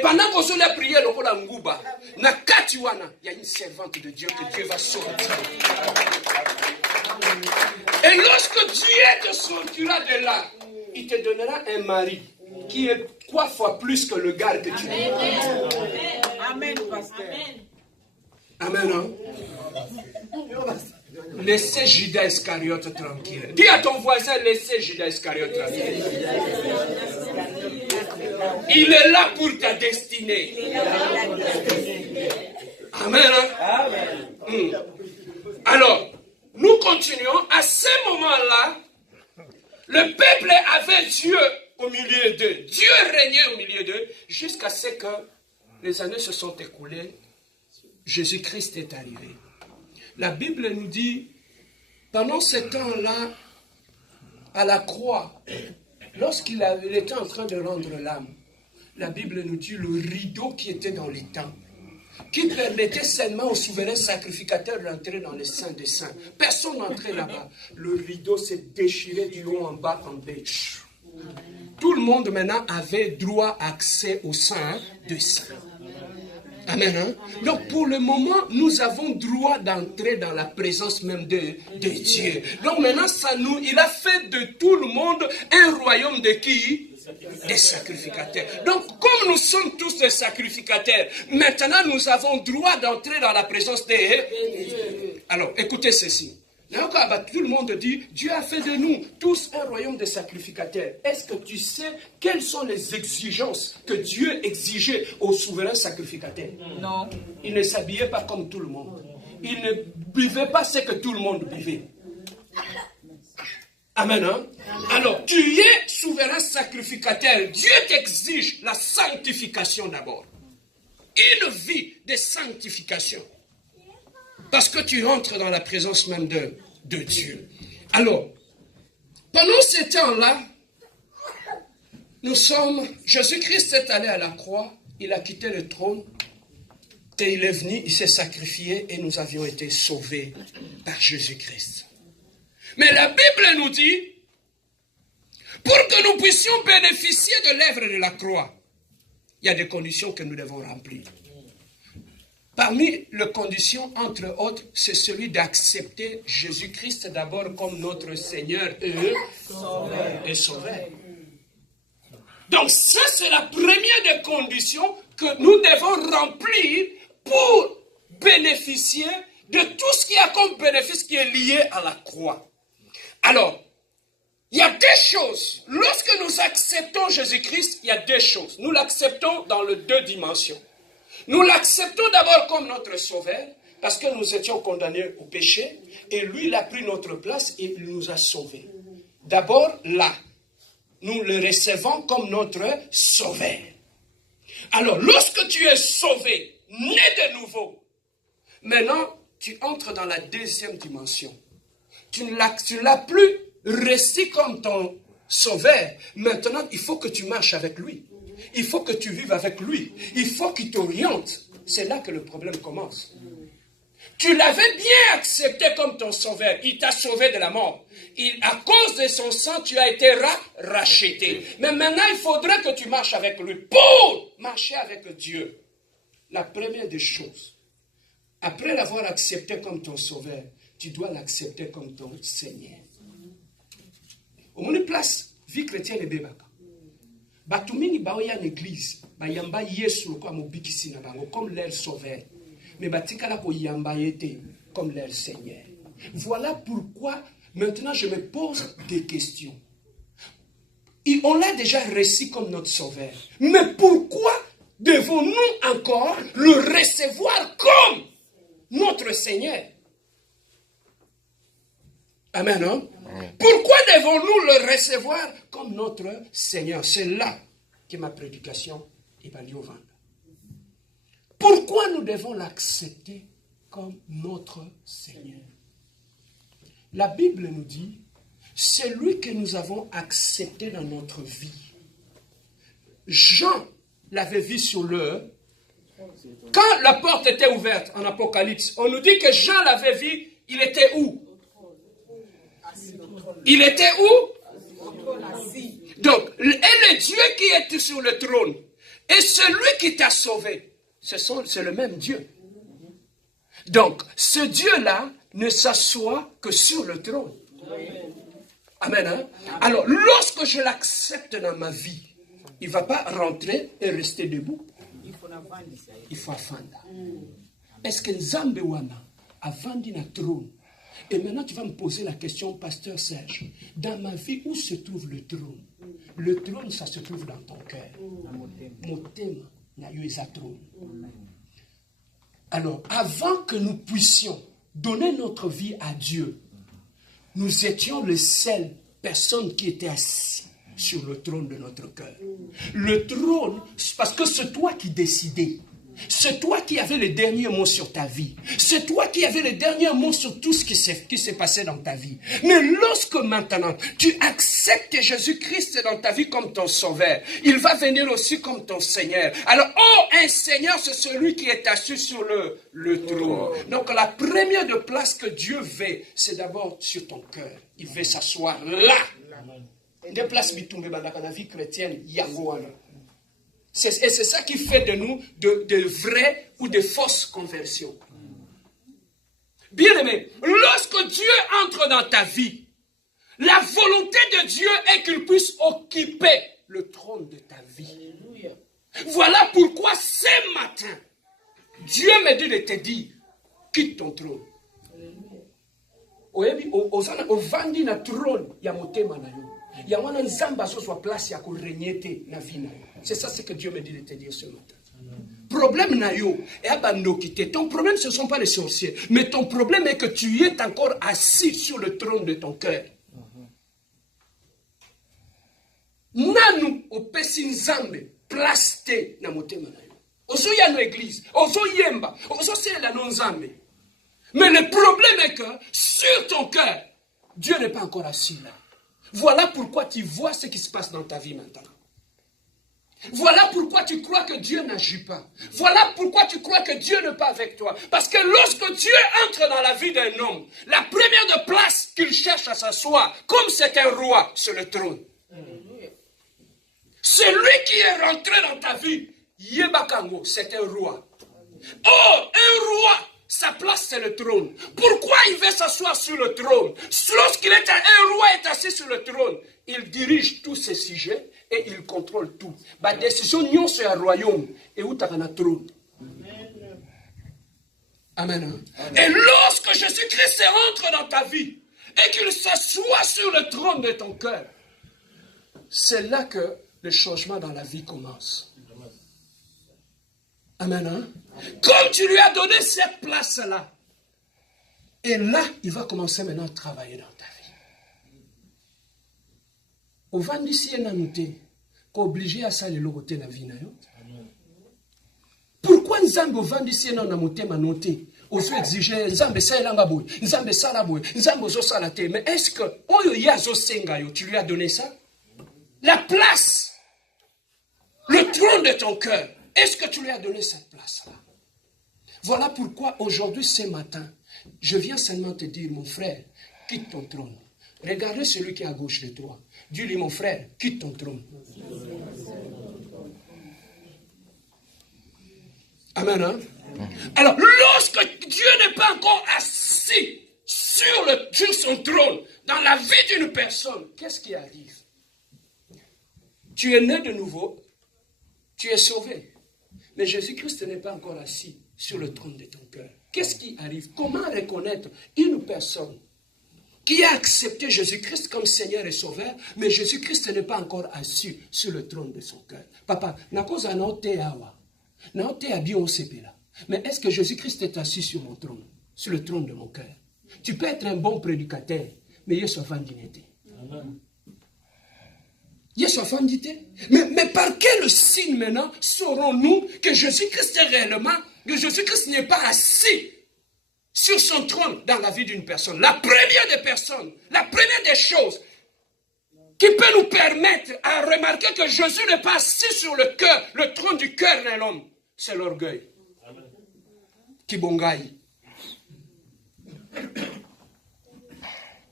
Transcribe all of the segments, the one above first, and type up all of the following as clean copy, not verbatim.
pendant qu'on a prié, il y a une servante de Dieu que Dieu va sortir. Et lorsque Dieu te sortira de là, il te donnera un mari qui est 3 fois plus que le gars que tu as. Amen, pasteur. Amen, hein? Laissez Judas Iscariote tranquille. Dis à ton voisin, laissez Judas Iscariote tranquille. Il est là pour ta destinée. Amen, hein? Amen. Alors, nous continuons. À ce moment-là, le peuple avait Dieu au milieu d'eux. Dieu régnait au milieu d'eux jusqu'à ce que les années se sont écoulées. Jésus-Christ est arrivé. La Bible nous dit, pendant ce temps-là, à la croix, lorsqu'il était en train de rendre l'âme, la Bible nous dit le rideau qui était dans les temps, qui permettait seulement au souverain sacrificateur d'entrer dans les saints des saints. Personne n'entrait là-bas. Le rideau s'est déchiré du haut en bas en bêche. Tout le monde maintenant avait droit accès au saint des saints. Amen. Hein? Donc pour le moment, nous avons droit d'entrer dans la présence même de Dieu. Donc maintenant, il a fait de tout le monde un royaume de qui? Des sacrificateurs. Donc comme nous sommes tous des sacrificateurs, maintenant nous avons droit d'entrer dans la présence de Dieu. Alors écoutez ceci. Tout le monde dit, Dieu a fait de nous tous un royaume de sacrificateurs. Est-ce que tu sais quelles sont les exigences que Dieu exigeait aux souverains sacrificateurs? Non. Il ne s'habillait pas comme tout le monde. Il ne buvait pas ce que tout le monde buvait. Amen. Hein? Alors, tu es souverain sacrificateur. Dieu t'exige la sanctification d'abord. Une vie de sanctification. Parce que tu entres dans la présence même de Dieu. Alors, pendant ce temps-là, Jésus-Christ est allé à la croix, il a quitté le trône, et il est venu, il s'est sacrifié, et nous avions été sauvés par Jésus-Christ. Mais la Bible nous dit, pour que nous puissions bénéficier de l'œuvre de la croix, il y a des conditions que nous devons remplir. Parmi les conditions, entre autres, c'est celui d'accepter Jésus-Christ d'abord comme notre Seigneur et Sauveur. Donc ça, c'est la première des conditions que nous devons remplir pour bénéficier de tout ce qu'il y a comme bénéfice qui est lié à la croix. Alors, il y a deux choses. Lorsque nous acceptons Jésus-Christ, il y a deux choses. Nous l'acceptons dans les deux dimensions. Nous l'acceptons d'abord comme notre sauveur, parce que nous étions condamnés au péché, et lui, il a pris notre place et il nous a sauvés. D'abord, là, nous le recevons comme notre sauveur. Alors, lorsque tu es sauvé, né de nouveau, maintenant, tu entres dans la deuxième dimension. Tu ne l'as plus reçu comme ton sauveur. Maintenant, il faut que tu marches avec lui. Il faut que tu vives avec lui. Il faut qu'il t'oriente. C'est là que le problème commence. Tu l'avais bien accepté comme ton sauveur. Il t'a sauvé de la mort. À cause de son sang, tu as été racheté. Mais maintenant, il faudrait que tu marches avec lui. Pour marcher avec Dieu, la première des choses, après l'avoir accepté comme ton sauveur, tu dois l'accepter comme ton Seigneur. Au moins, place, vie chrétienne et bébaka. Batumini baoya l'église, bayamba Yesu comme obikisi na bango comme leur sauveur. Mais batikala ko yamba yete comme leur Seigneur. Voilà pourquoi maintenant je me pose des questions. Et on l'a déjà reçu comme notre sauveur. Mais pourquoi devons-nous encore le recevoir comme notre Seigneur? Amen, non? Pourquoi devons-nous le recevoir comme notre Seigneur? C'est là que ma prédication est allée au ventre. Pourquoi nous devons l'accepter comme notre Seigneur? La Bible nous dit, c'est lui que nous avons accepté dans notre vie. Jean l'avait vu sur l'heure. Quand la porte était ouverte en Apocalypse, on nous dit que Jean l'avait vu, il était où? Il était où? Donc, et le Dieu qui est sur le trône, Et celui qui t'a sauvé, c'est le même Dieu. Donc, ce Dieu-là ne s'assoit que sur le trône. Amen. Hein? Alors, lorsque je l'accepte dans ma vie, il ne va pas rentrer et rester debout. Il faut affanda. Est-ce que Nzambe wana avandi na trône? Et maintenant, tu vas me poser la question, pasteur Serge. Dans ma vie, où se trouve le trône? Le trône, ça se trouve dans ton cœur. Motema na yo eza trône. Alors, avant que nous puissions donner notre vie à Dieu, nous étions les seules personnes qui étaient assises sur le trône de notre cœur. Le trône, parce que c'est toi qui décidais. C'est toi qui avais le dernier mot sur ta vie. C'est toi qui avais le dernier mot sur tout ce qui s'est passé dans ta vie. Mais lorsque maintenant, tu acceptes Jésus-Christ dans ta vie comme ton sauveur, il va venir aussi comme ton Seigneur. Alors, un Seigneur, c'est celui qui est assis sur le trône. Donc, la première de place que Dieu veut, c'est d'abord sur ton cœur. Il veut s'asseoir là. Des places bitumbe dans la vie chrétienne, yangoana. Et c'est ça qui fait de nous de vraies ou de fausses conversions. Bien aimé, lorsque Dieu entre dans ta vie, la volonté de Dieu est qu'il puisse occuper le trône de ta vie. Voilà pourquoi ce matin, Dieu me dit de te dire, quitte ton trône. Ovandi na trône ya motema na yo. Ya wana nzamba soit place ya ko régner na vie na yo. C'est ça ce que Dieu me dit de te dire ce matin. Problème na yo et abandokité. Ton problème ce ne sont pas les sorciers, mais ton problème est que tu es encore assis sur le trône de ton cœur. Nanu opesi nzambe place te na motema na yo. Ozo ya no église, ozo yemba, ozo sela no nzambe. Mais le problème est que sur ton cœur, Dieu n'est pas encore assis là. Voilà pourquoi tu vois ce qui se passe dans ta vie maintenant. Voilà pourquoi tu crois que Dieu n'agit pas. Voilà pourquoi tu crois que Dieu n'est pas avec toi. Parce que lorsque Dieu entre dans la vie d'un homme, la première de place qu'il cherche à s'asseoir, comme c'est un roi sur le trône. Celui qui est rentré dans ta vie, Yebakango, c'est un roi. Oh, un roi! Sa place, c'est le trône. Pourquoi il veut s'asseoir sur le trône? Lorsqu'il est un roi est assis sur le trône, il dirige tous ses sujets et il contrôle tout. La décision, non, c'est un royaume. Et où tu as un trône? Amen. Et lorsque Jésus-Christ entre dans ta vie et qu'il s'assoit sur le trône de ton cœur, c'est là que le changement dans la vie commence. Amen. Hein? Comme tu lui as donné cette place-là, et là, il va commencer maintenant à travailler dans ta vie. Au vendis a noté qu'obligé à ça le logoté la vie. Pourquoi Nzambe au vendis a noté ma noté? Au fait exiger Nzambe ça elanga boy, Nzambe ça la boy, Nzambe zo ça la té. Mais est-ce que oyo yazo senga yo, tu lui as donné ça? La place, le trône de ton cœur. Est-ce que tu lui as donné cette place-là? Voilà pourquoi aujourd'hui, ce matin, je viens seulement te dire, mon frère, quitte ton trône. Regardez celui qui est à gauche de toi. Dis-lui, mon frère, quitte ton trône. Amen. Hein? Alors, lorsque Dieu n'est pas encore assis sur son trône, dans la vie d'une personne, qu'est-ce qui arrive? Tu es né de nouveau, tu es sauvé. Mais Jésus-Christ n'est pas encore assis sur le trône de ton cœur. Qu'est-ce qui arrive? Comment reconnaître une personne qui a accepté Jésus-Christ comme Seigneur et Sauveur, mais Jésus-Christ n'est pas encore assis sur le trône de son cœur? Papa, mais est-ce que Jésus-Christ est assis sur mon trône, sur le trône de mon cœur? Tu peux être un bon prédicateur, mais il y a vanité. Amen. Mais par quel signe maintenant saurons-nous que Jésus-Christ est réellement, que Jésus-Christ n'est pas assis sur son trône dans la vie d'une personne? La première des personnes, la première des choses qui peut nous permettre à remarquer que Jésus n'est pas assis sur le cœur, le trône du cœur d'un homme, c'est l'orgueil. Kibongaï.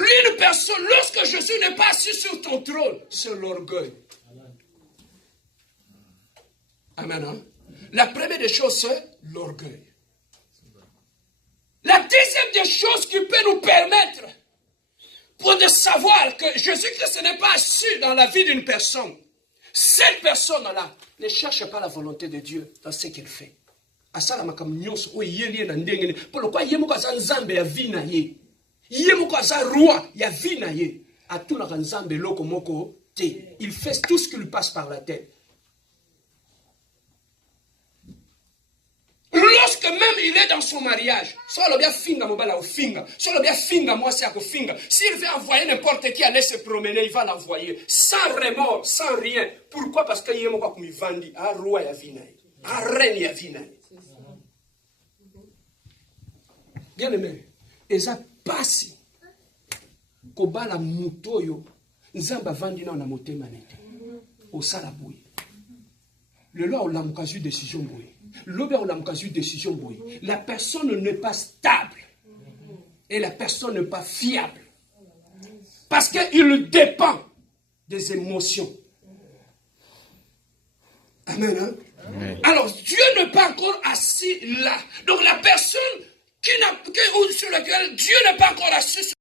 Une personne, lorsque Jésus n'est pas assis sur ton trône, c'est l'orgueil. Amen. Hein? La première des choses, c'est l'orgueil. La deuxième des choses qui peut nous permettre pour de savoir que Jésus-Christ n'est pas assis dans la vie d'une personne. Cette personne-là ne cherche pas la volonté de Dieu dans ce qu'il fait. Pourquoi il y a un nzambe ya vie na ye? Il y a un roi ya vie na ye. A tout la nzambe loko moko te. Il fait tout ce qui lui passe par la tête. Lorsque même il est dans son mariage, s'il veut envoyer n'importe qui aller se promener, il va l'envoyer. Sans remords, sans rien. Pourquoi? Parce qu'il y a un roi ya vie na ye. Un reine ya vie na ye. Bien aimé, eza pasi kobala mutoyo nzamba vandi na motema nete osala boye le loi on a une décision boye l'obé on a une décision boye la personne n'est pas stable et la personne n'est pas fiable parce qu'il dépend des émotions. Amen, hein? Amen. Alors Dieu n'est pas encore assis là, donc la personne sur laquelle Dieu n'est pas encore assis